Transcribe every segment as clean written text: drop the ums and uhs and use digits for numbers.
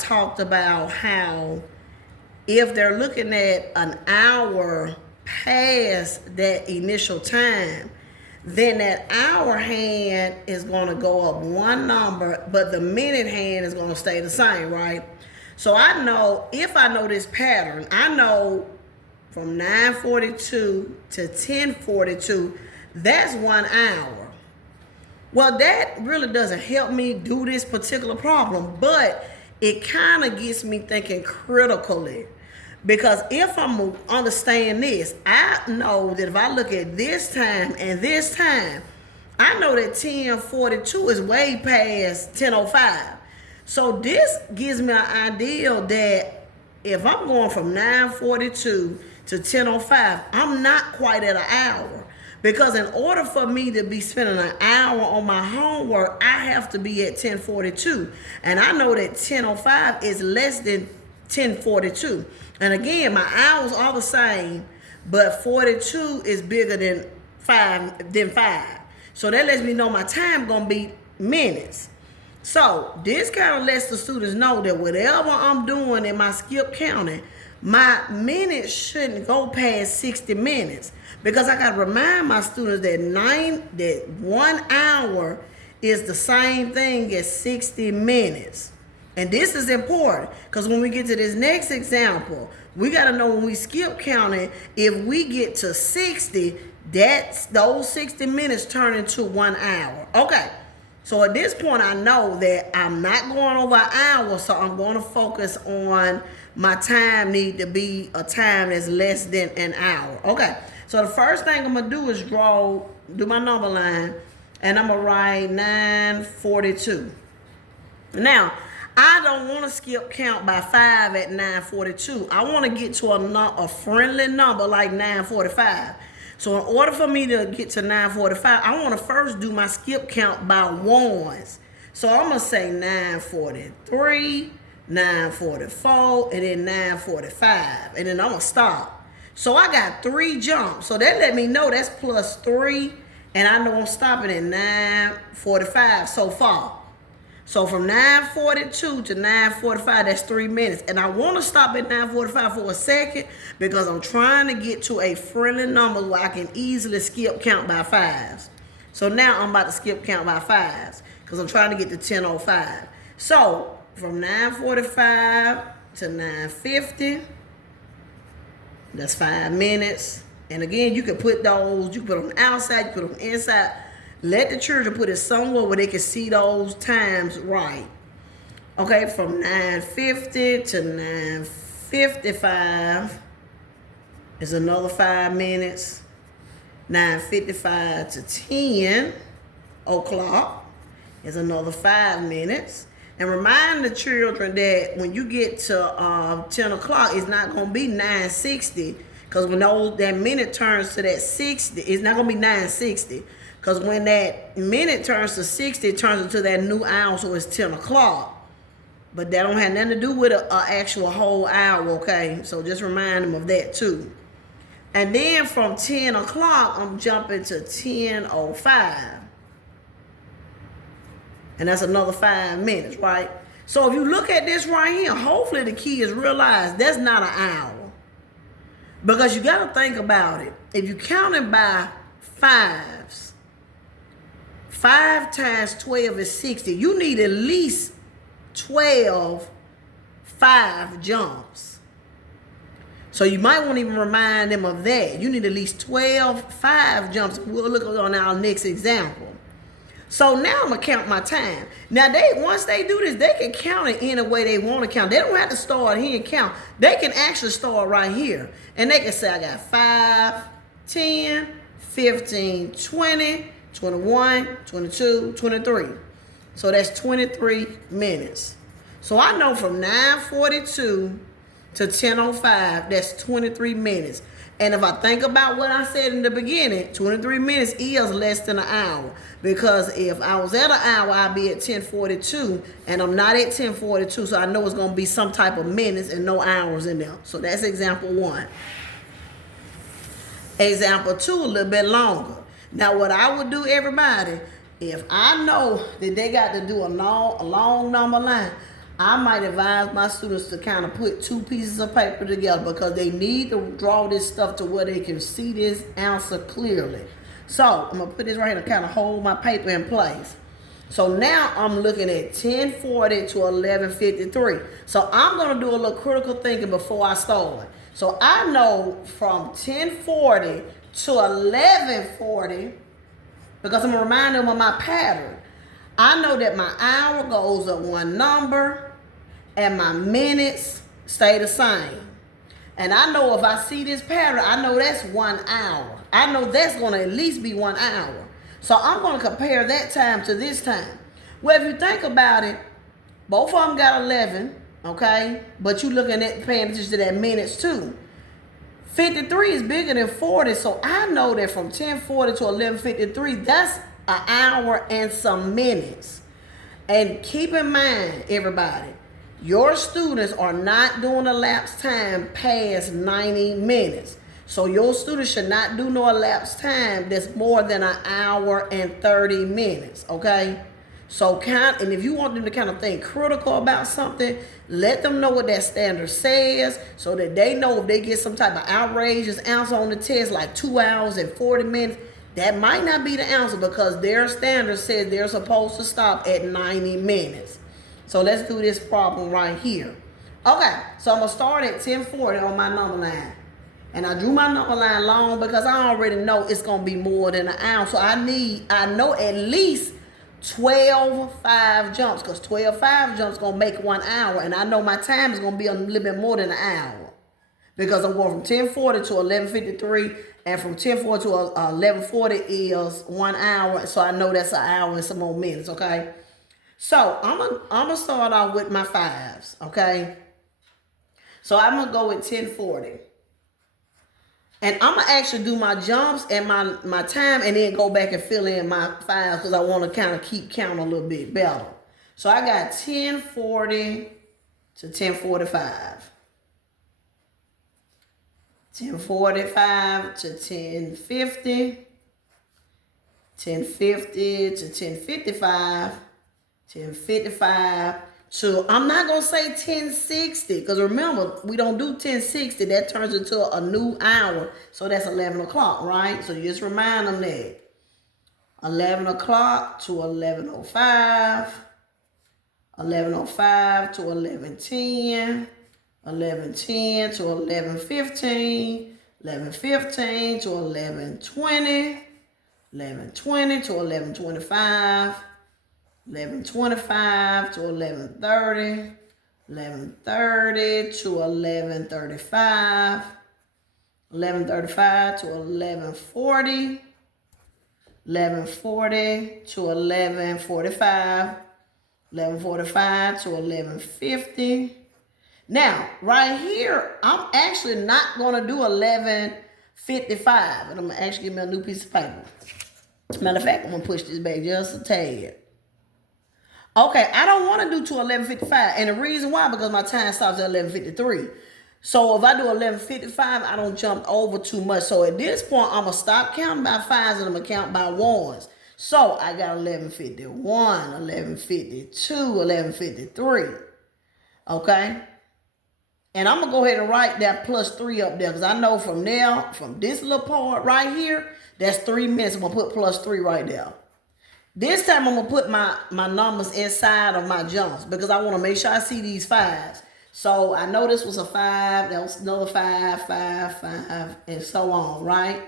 talked about how if they're looking at an hour past that initial time, then that hour hand is going to go up one number, but the minute hand is going to stay the same, right? So I know, if I know this pattern, I know from 9:42 to 10:42, that's 1 hour. Well, that really doesn't help me do this particular problem, but it kind of gets me thinking critically. Because if I'm understand this, I know that if I look at this time and this time, I know that 10:42 is way past 10:05. So this gives me an idea that if I'm going from 9:42 to 10:05, I'm not quite at an hour. Because in order for me to be spending an hour on my homework, I have to be at 10:42. And I know that 10:05 is less than 10:42. And again, my hours are the same, but 42 is bigger than 5. So that lets me know my time gonna be minutes. So this kind of lets the students know that whatever I'm doing in my skip counting, my minutes shouldn't go past 60 minutes. Because I gotta remind my students that 1 hour is the same thing as 60 minutes. And this is important because when we get to this next example, we got to know when we skip counting, if we get to 60, those 60 minutes turn into 1 hour. Okay, so at this point, I know that I'm not going over an hour, so I'm going to focus on my time need to be a time that's less than an hour. Okay, so the first thing I'm going to do is do my number line, and I'm going to write 9:42. Now, I don't want to skip count by 5 at 9:42. I want to get to a friendly number like 9:45. So in order for me to get to 9:45, I want to first do my skip count by ones. So I'm going to say 9:43, 9:44, and then 9:45. And then I'm going to stop. So I got 3 jumps. So that let me know that's plus 3. And I know I'm stopping at 9:45 so far. So from 9:42 to 9:45, that's 3 minutes. And I want to stop at 9:45 for a second because I'm trying to get to a friendly number where I can easily skip count by 5s. So now I'm about to skip count by 5s because I'm trying to get to 10:05. So from 9:45 to 9:50, that's 5 minutes. And again, you can put those, you can put them outside, you put them inside. Let the children put it somewhere where they can see those times right. Okay, from 9:50 to 9:55 is another 5 minutes. 9:55 to 10 o'clock is another 5 minutes. And remind the children that when you get to 10 o'clock, it's not going to be 9:60. Because when that minute turns to that 60, it's not going to be 9:60. Because when that minute turns to 60, it turns into that new hour, so it's 10 o'clock. But that don't have nothing to do with an actual whole hour, okay? So just remind them of that too. And then from 10 o'clock, I'm jumping to 10:05. And that's another 5 minutes, right? So if you look at this right here, hopefully the kids realize that's not an hour. Because you got to think about it. If you count it by 5s, 5 times 12 is 60. You need at least 12 5 jumps. So you might want to even remind them of that. You need at least 12 5 jumps. We'll look on our next example. So now I'm going to count my time. Now, once they do this, they can count it any way they want to count. They don't have to start here and count. They can actually start right here. And they can say, I got 5, 10, 15, 20, 21, 22, 23. So that's 23 minutes. So I know from 9:42 to 10:05, that's 23 minutes. And if I think about what I said in the beginning, 23 minutes is less than an hour. Because if I was at an hour, I'd be at 10:42. And I'm not at 10:42, so I know it's going to be some type of minutes and no hours in there. So that's example 1. Example 2, a little bit longer. Now, what I would do, everybody, if I know that they got to do a long number line, I might advise my students to kind of put two pieces of paper together because they need to draw this stuff to where they can see this answer clearly. So I'm gonna put this right here to kind of hold my paper in place. So now I'm looking at 1040 to 1153. So I'm gonna do a little critical thinking before I start. So I know from 1040 to 1140, because I'm gonna remind them of my pattern. I know that my hour goes up one number and my minutes stay the same. And I know if I see this pattern, I know that's 1 hour. I know that's going to at least be 1 hour. So I'm going to compare that time to this time. Well, if you think about it, both of them got 11, okay? But you looking at paying attention to that minutes too. 53 is bigger than 40, so I know that from 1040 to 1153, that's an hour and some minutes. And keep in mind, everybody, your students are not doing elapsed time past 90 minutes. So your students should not do no elapsed time that's more than an hour and 30 minutes, okay? So and if you want them to kind of think critical about something, let them know what that standard says so that they know if they get some type of outrageous answer on the test, like 2 hours and 40 minutes, that might not be the answer because their standard says they're supposed to stop at 90 minutes. So let's do this problem right here. Okay, so I'm going to start at 1040 on my number line. And I drew my number line long because I already know it's going to be more than an hour. So I know at least 12 5 jumps because 12 5 jumps going to make 1 hour. And I know my time is going to be a little bit more than an hour because I'm going from 1040 to 1153 and from 1040 to 1140 is 1 hour. So I know that's an hour and some more minutes, okay? So I'm gonna start off with my 5s, okay? So I'm gonna go with 1040. And I'm gonna actually do my jumps and my time and then go back and fill in my 5s because I want to kind of keep count a little bit better. So I got 1040 to 1045. 1045 to 1050. 1050 to 1055. 1055 to, I'm not going to say 1060, because remember, we don't do 1060. That turns into a new hour. So that's 11 o'clock, right? So you just remind them that. 11 o'clock to 11:05. 11:05 to 11:10. 11:10 to 11:15. 11:15 to 11:20. 11:20 to 11:25. 11:25 to 11:30, 11:30 to 11:35, 11:35 to 11:40, 11:40 to 11:45, 11:45 to 11:50. Now, right here, I'm actually not going to do 11:55, and I'm going to actually give me a new piece of paper. Matter of fact, I'm going to push this back just a tad. Okay, I don't want to do to 11:55, and the reason why, because my time stops at 11:53. So if I do 11:55, I don't jump over too much. So at this point, I'm going to stop counting by 5s and I'm going to count by 1s. So I got 11:51, 11:52, 11:53. Okay? And I'm going to go ahead and write that +3 up there because I know from there, from this little part right here, that's 3 minutes. I'm going to put +3 right there. This time I'm going to put my numbers inside of my jumps because I want to make sure I see these 5s. So I know this was a 5, that was another 5, 5, 5, and so on, right?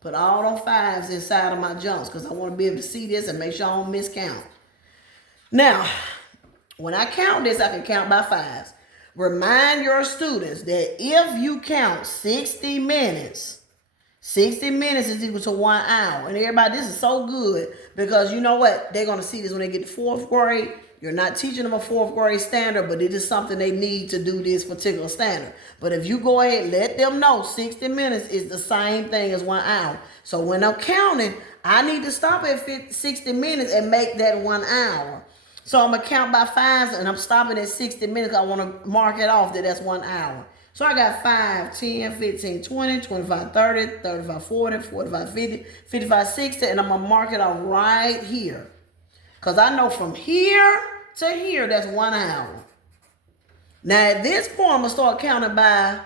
Put all those 5s inside of my jumps because I want to be able to see this and make sure I don't miscount. Now, when I count this, I can count by 5s. Remind your students that if you count 60 minutes, 60 minutes is equal to 1 hour. And everybody, this is so good because you know what? They're going to see this when they get to 4th grade. You're not teaching them a 4th grade standard, but it is something they need to do this particular standard. But if you go ahead, let them know 60 minutes is the same thing as 1 hour. So when I'm counting, I need to stop at 60 minutes and make that 1 hour. So I'm going to count by 5s and I'm stopping at 60 minutes. I want to mark it off that that's 1 hour. So I got 5, 10, 15, 20, 25, 30, 35, 40, 45, 50, 55, 60, and I'm going to mark it off right here. Because I know from here to here, that's 1 hour. Now at this point, I'm gonna start counting by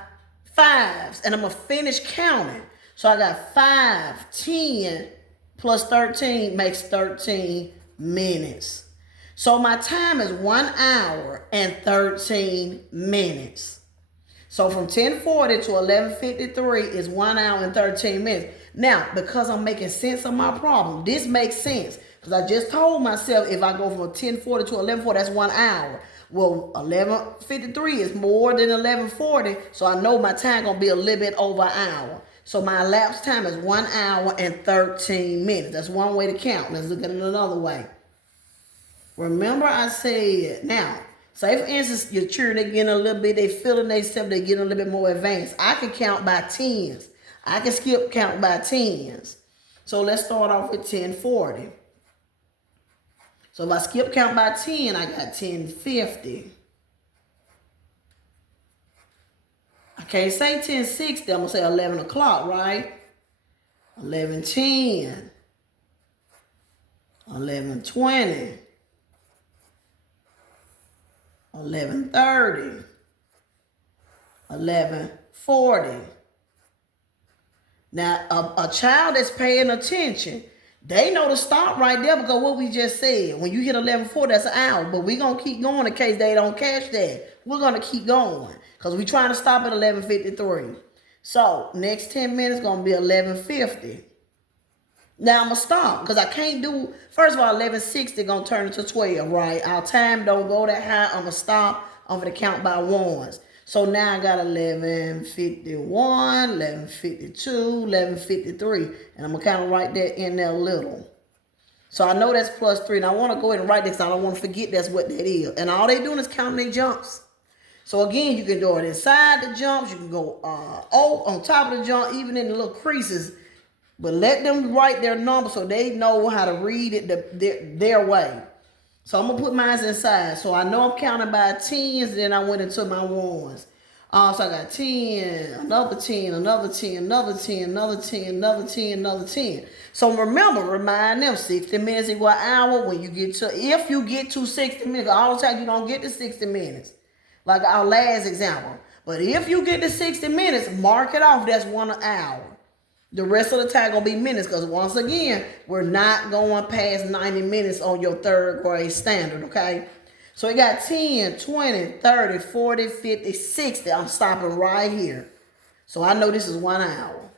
fives, and I'm gonna finish counting. So I got 5, 10 plus 13 makes 13 minutes. So my time is 1 hour and 13 minutes. So from 10:40 to 11:53 is 1 hour and 13 minutes. Now, because I'm making sense of my problem, this makes sense. Because I just told myself if I go from 10:40 to 11:40, that's 1 hour. Well, 11:53 is more than 11:40, so I know my time gonna be a little bit over an hour. So my elapsed time is 1 hour and 13 minutes. That's one way to count. Let's look at it another way. Remember I said, now, say for instance, your children, they getting a little bit, they feeling themselves, they getting a little bit more advanced. I can count by tens. I can skip count by tens. So let's start off with 10:40. So if I skip count by 10, I got 10:50. I can't say 10:60, I'm gonna say 11 o'clock, right? 11:10. 11:20. 11:30, 11:40. Now, a child that's paying attention, they know to stop right there because what we just said, when you hit 11:40, that's an hour. But we're going to keep going in case they don't catch that. We're going to keep going because we're trying to stop at 11:53. So, next 10 minutes going to be 11:50. Now I'm going to stop because I can't do, first of all, 11:60 going to turn into 12, right? Our time don't go that high. I'm going to stop. I'm going to count by ones. So now I got 11:51, 11:52, 11:53. And I'm going to kind of write that in there a little. So I know that's plus 3. And I want to go ahead and write this. I don't want to forget that's what that is. And all they doing is counting their jumps. So again, you can do it inside the jumps. You can go on top of the jump, even in the little creases. But let them write their number so they know how to read it their way. So I'm going to put mine inside. So I know I'm counting by tens, then I went into my ones. So I got 10, another 10, another 10, another 10, another 10, another 10, another 10. So remember, remind them 60 minutes equal an hour when you get to, if you get to 60 minutes, all the time you don't get to 60 minutes. Like our last example. But if you get to 60 minutes, mark it off, that's 1 hour. The rest of the time gonna be minutes because once again, we're not going past 90 minutes on your third grade standard, okay? So we got 10, 20, 30, 40, 50, 60. I'm stopping right here. So I know this is 1 hour.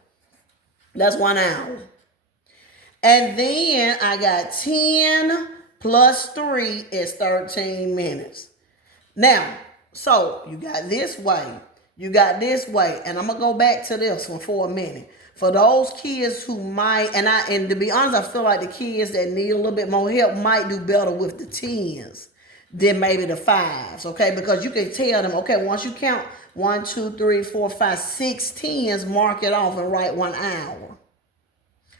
That's 1 hour. And then I got 10 plus 3 is 13 minutes. Now, so you got this way. You got this way. And I'm going to go back to this one for a minute. For those kids who might, and to be honest, I feel like the kids that need a little bit more help might do better with the 10s than maybe the 5s, okay? Because you can tell them, okay, once you count 1, 2, 3, 4, 5, 6 10s, mark it off and write 1 hour.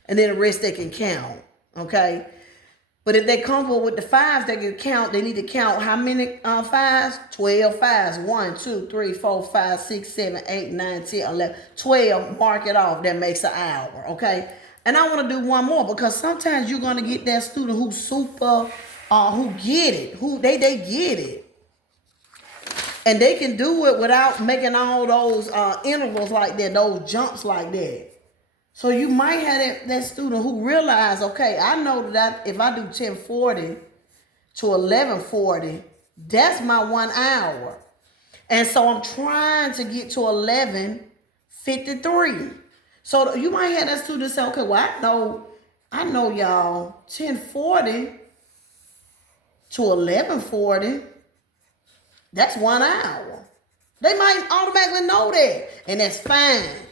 And then the rest they can count, okay? But if they're comfortable with the 5s, they can count. They need to count how many 5s? 12 5s. 1, 2, 3, 4, 5, 6, 7, 8, 9, 10, 11, 12. Mark it off. That makes an hour, okay? And I want to do one more because sometimes you're going to get that student who's super, who get it. Who they get it. And they can do it without making all those intervals like that, those jumps like that. So you might have that student who realize, okay, I know that if I do 10:40 to 11:40, that's my 1 hour. And so I'm trying to get to 11:53. So you might have that student say, okay, well, I know y'all, 10:40 to 11:40, that's 1 hour. They might automatically know that, and that's fine.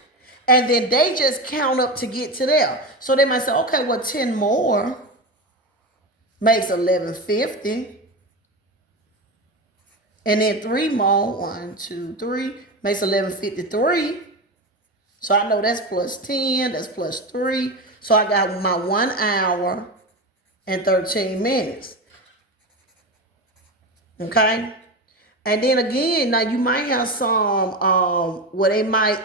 And then they just count up to get to there. So they might say, okay, well, 10 more makes 11:50. And then 3 more, 1, 2, 3, makes 11:53. So I know that's plus 10, that's plus 3. So I got my 1 hour and 13 minutes. Okay? And then again, now you might have some where they might,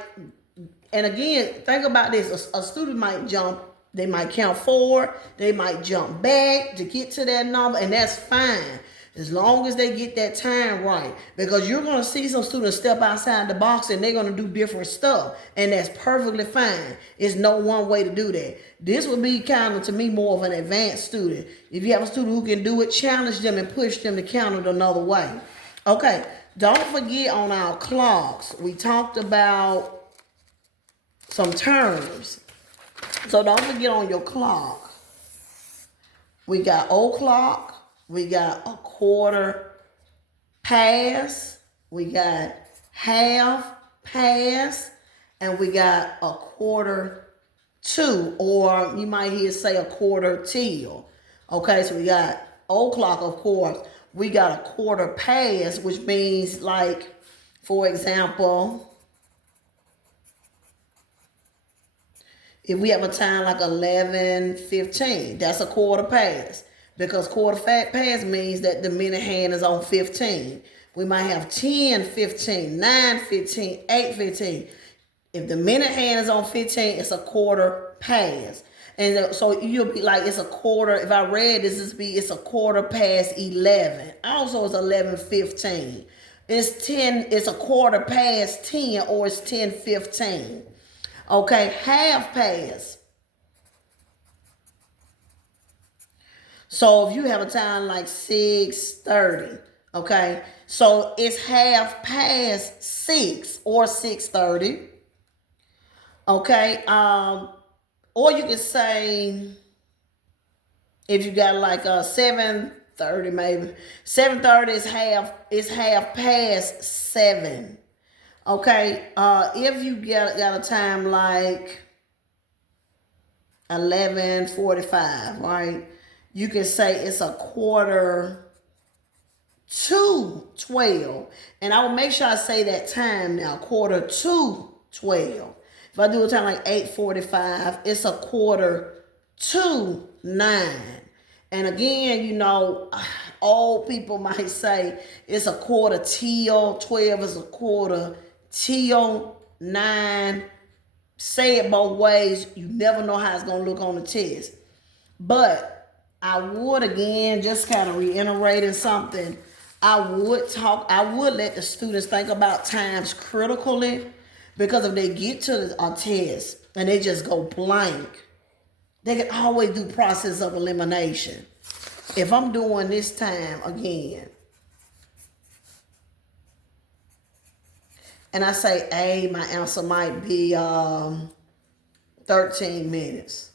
and again, think about this. A student might jump, they might count 4, they might jump back to get to that number, and that's fine. As long as they get that time right. Because you're going to see some students step outside the box and they're going to do different stuff. And that's perfectly fine. It's no one way to do that. This would be kind of, to me, more of an advanced student. If you have a student who can do it, challenge them and push them to count it another way. Okay, don't forget on our clocks, we talked about some terms. So don't forget on your clock, we got o'clock, we got a quarter past, we got half past, and we got a quarter to, or you might hear say a quarter till. Okay, so we got o'clock, of course. We got a quarter past, which means, like, for example, if we have a time like 11:15, that's a quarter past. Because quarter past means that the minute hand is on 15. We might have 10:15, 9:15, 8:15. If the minute hand is on 15, it's a quarter past. And so you'll be like, it's a quarter. If I read this, it's a quarter past 11. Also, it's 11:15. It's a quarter past 10, or it's 10:15. Okay, half past. So if you have a time like 6:30, okay, so it's half past 6 or 6:30. Okay, or you could say, if you got like a 7:30, maybe 7:30 is half past 7. Okay, if you got a time like 11:45, right? You can say it's a quarter to 12, and I will make sure I say that time now. Quarter to 12. If I do a time like 8:45, it's a quarter to 9. And again, old people might say it's a quarter till 12 is a quarter till 9. Say it both ways. You never know how it's going to look on the test. But I would, again, just kind of reiterating something. I would let the students think about times critically, because if they get to a test and they just go blank, they can always do process of elimination. If I'm doing this time again, and I say A, my answer might be 13 minutes.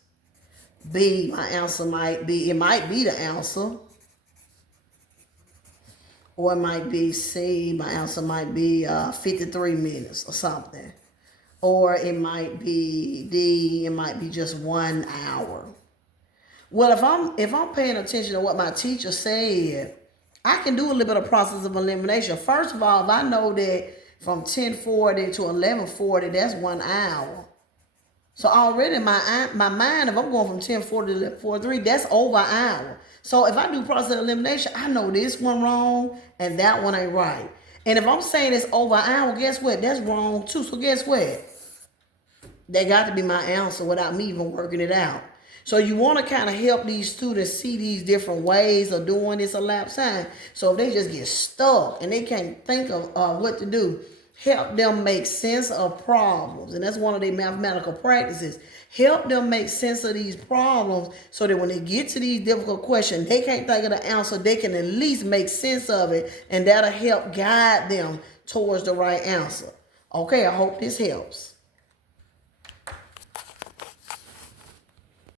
B, my answer might be the answer. Or it might be C, my answer might be 53 minutes or something. Or it might be D, it might be just 1 hour. Well, if I'm paying attention to what my teacher said, I can do a little bit of process of elimination. First of all, if I know that from 10:40 to 11:40, that's 1 hour. So already in my mind, if I'm going from 10:40 to 11:43, that's over an hour. So if I do process of elimination, I know this one wrong and that one ain't right. And if I'm saying it's over an hour, guess what? That's wrong too. So guess what? They got to be my answer without me even working it out. So you want to kind of help these students see these different ways of doing this elapsed time. So if they just get stuck and they can't think of what to do, help them make sense of problems. And that's one of their mathematical practices. Help them make sense of these problems so that when they get to these difficult questions, they can't think of the answer. They can at least make sense of it, and that'll help guide them towards the right answer. Okay, I hope this helps.